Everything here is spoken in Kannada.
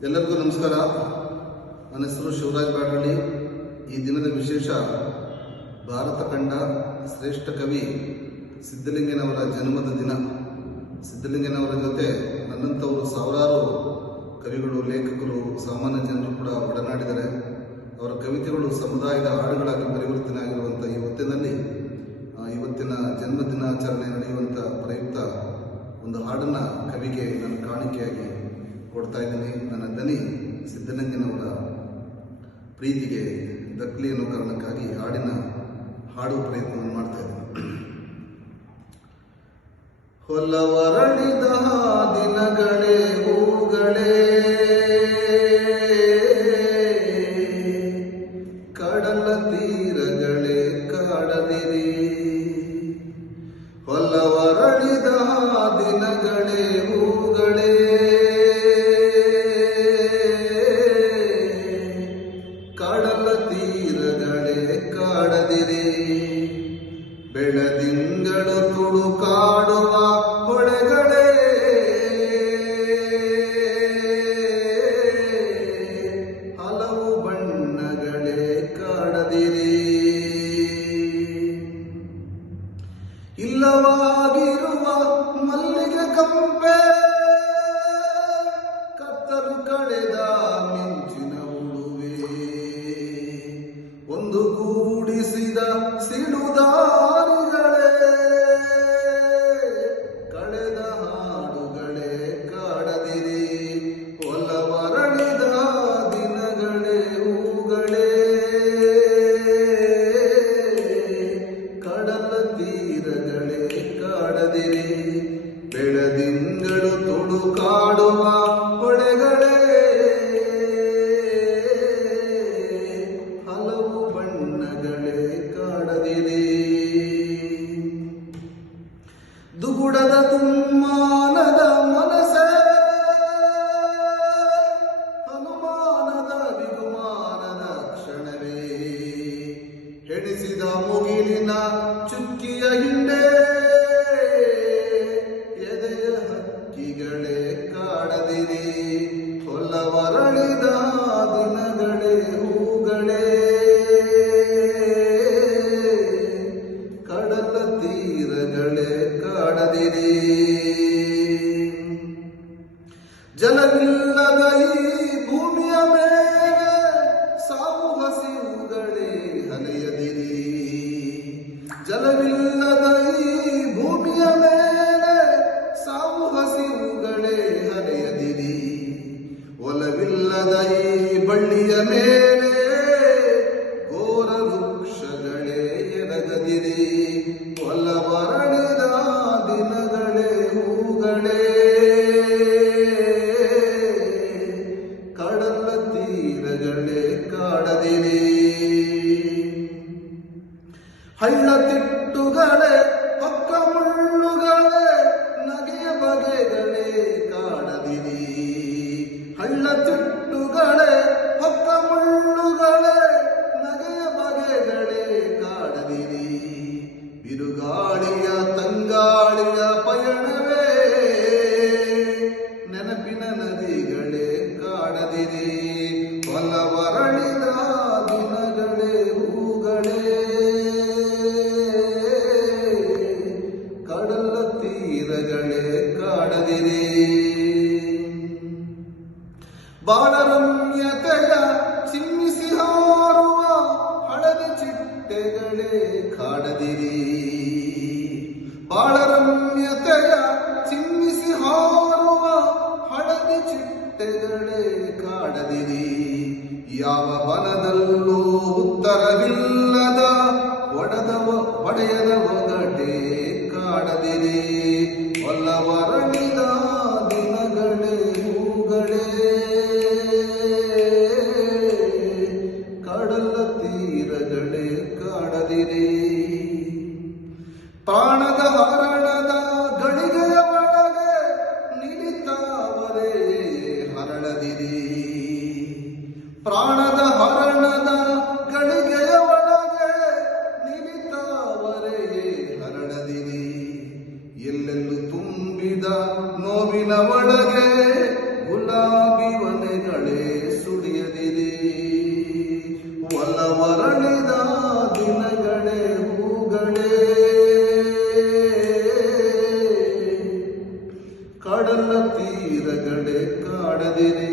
ಎಲ್ಲರಿಗೂ ನಮಸ್ಕಾರ. ನನ್ನ ಹೆಸರು ಶಿವರಾಜ್ ಬಾಟಳ್ಳಿ. ಈ ದಿನದ ವಿಶೇಷ ಭಾರತ ಕಂಡ ಶ್ರೇಷ್ಠ ಕವಿ ಸಿದ್ಧಲಿಂಗನವರ ಜನ್ಮದ ದಿನ. ಸಿದ್ಧಲಿಂಗನವರ ಜೊತೆ ನನ್ನಂಥವರು ಸಾವಿರಾರು ಕವಿಗಳು, ಲೇಖಕರು, ಸಾಮಾನ್ಯ ಜನರು ಕೂಡ ಒಡನಾಡಿದರೆ ಅವರ ಕವಿತೆಗಳು ಸಮುದಾಯದ ಹಾಡುಗಳಾಗಿ ಪರಿವರ್ತನೆ ಆಗಿರುವಂಥ ಈ ಹೊತ್ತಿನಲ್ಲಿ ಇವತ್ತಿನ ಜನ್ಮ ದಿನಾಚರಣೆ ನಡೆಯುವಂಥ ಪ್ರಯುಕ್ತ ಒಂದು ಹಾಡನ್ನು ಕವಿಗೆ ನಾನು ಕಾಣಿಕೆಯಾಗಿ ಕೊಡ್ತಾ ಇದ್ದೀನಿ. ನನ್ನ ದನಿ ಸಿದ್ಧಲಿಂಗನವರ ಪ್ರೀತಿಗೆ ದಕ್ಕಲಿ ಅನ್ನೋ ಕಾರಣಕ್ಕಾಗಿ ಹಾಡುವ ಪ್ರಯತ್ನವನ್ನು ಮಾಡ್ತಾ ಇದ್ದೀನಿ. ಹೊಲವರಳಿದ ದಿನಗಳೇ ಹೂಗಳೇ, ಕಡಲ ತೀರಗಳೇ ಕಾಡದಿರಿ. ಹೊಲವರಳಿದ ದಿನಗಳೇ ಹೂಗಳೇ, ಕಡಲ ತೀರಗಳೇ ಕಾಡದಿರಿ. ಬೆಳದಿಂಗಳು ತುಳುಕಾಡುವ ಹೊಳೆಗಳೇ, ಹಲವು ಬಣ್ಣಗಳೇ ಕಾಡದಿರಿ. ಇಲ್ಲವಾಗಿರುವ ಮಲ್ಲಿಗೆ ಕಂಪೆ, ಕತ್ತಲು ಕಳೆದ ಮಿಂಚಿನ ಉಳುವೆ, ಒಂದು ಗೂಡಿಸಿದ ಸಿಡುದಾರಿಗಳೇ, ಕಳೆದ ಹಾಡುಗಳೇ ಕಾಡದಿರಿ. ಹೊಲವರಳಿದ ದಿನಗಳೇ ಹೂಗಳೇ, ಕಡಲ ತೀರಗಳೇ ಕಾಡದಿರಿ. ಬೆಳದಿಂಗಳು ತುಳುಕಾಡುವ ಹೊಳೆಗಳೇ, ಹಲವು ಬಣ್ಣಗಳೇ ಕಾಡದಿರಿ. ದುಗುಡದ ತುಮ್ಮಾನದ ಮನಸೆ, ಹನುಮಾನದ ಬಿಗುಮಾನದ ಕ್ಷಣವೇ, ಹೆಣಿಸಿದ ಮುಗಿಲಿನ ಚುಕ್ಕಿಯ ಹಿಂದೆ, ಎದೆಯ ಹಕ್ಕಿಗಳೇ ಕಾಡದಿರಿ. ಹೊಲವರಳಿದ ದಿನಗಳೇ ಹೂಗಳೇ, ಕಡಲ ತೀರಗಳೇ ಕಾಡದಿರಿ. ಜಲವಿಲ್ಲದ ಈ ಭೂಮಿಯ ಮೇಲೆ ಸಾವು ಹಸಿವುಗಳೇ ಅಲೆಯದಿರಿ. ಜಲವಿಲ್ಲದ ಈ ಭೂಮಿಯ ಮೇಲೆ ಸಾವು ಹಸಿವುಗಳೇ ಅಲೆಯದಿರಿ. ಒಲವಿಲ್ಲದ ಈ ಬಳ್ಳಿಯ ಮೇಲೆ ಘೋರ ವೃಕ್ಷಗಳೇ ಎರಗದಿರಿ. ಹೊಲವರಳಿದ ದಿನಗಳೇ ಹೂಗಳೇ, ಕಡಲ ತೀರಗಳೇ ಕಾಡದಿರಿ. ಹಳ್ಳ ತಿಟ್ಟುಗಳೇ, ಹೊಕ್ಕ ಮುಳ್ಳುಗಳೇ, ನಗೆಯ ಬಗೆಗಳೇ ಕಾಡದಿರಿ. ಹಳ್ಳ ತಿಟ್ಟುಗಳೇ, ಹೊಕ್ಕ ಮುಳ್ಳುಗಳೇ, ನಗೆಯ ಬಗೆಗಳೇ ಕಾಡದಿರಿ. ಬಿರುಗಾಳಿಯ ತಂಗಾಳಿಯ ಪಯಣವೇ, ನೆನಪಿನ ನದಿಗಳೇ ಕಾಡದಿರಿ. ಹೊಲವರಳಿದ ದಿನಗಳೇ ಹೂಗಳೇ, ಕಡಲ ತೀರಗಳೇ ಕಾಡದಿರಿ. ಬಾಳರಮ್ಯತೆಯ ಚಿಮ್ಮಿಸಿ ಹಾರುವ ಹಳದಿ ಚಿಟ್ಟೆಗಳೇ ಕಾಡದಿರಿ. ಬಾಳರಮ್ಯತೆಯ ಚಿಮ್ಮಿಸಿ ಹಾರುವ ಹಳದಿ ಚಿಟ್ಟೆಗಳೇ ಕಾಡದಿರಿ. ಯಾವ ಬನದಲ್ಲೂ ಉತ್ತರವಿಲ್ಲದ ಒಡೆಯದ ಒಗಟೆ ಕಾಡದಿರಿ. ಹೊಲವರಳಿದ ದಿನಗಳೇ ಹೂಗಳೇ, ಕಡಲ ತೀರಗಳೇ ಕಾಡದಿರಿ. ಪ್ರಾಣದ ಹರಣದ ಗಳಿಗೆಯ ಒಳಗೆ ನಿಲಿತಾವರೆ ಹರಳದಿರಿ. ಪ್ರಾಣದ ಹರಣದ ಗಳಿಗೆಯ ಒಳಗೆ ನಿಲಿತಾವರೆ ಹರಳದಿರಿ. ಎಲ್ಲೆಲ್ಲೂ ತುಂಬಿದ ನೋವಿನ ಒಳಗೆ ಗುಲಾಬಿ ವನೆಗಳ ಕಡಲ ತೀರಗಡೆ ಕಾಡದಿರಿ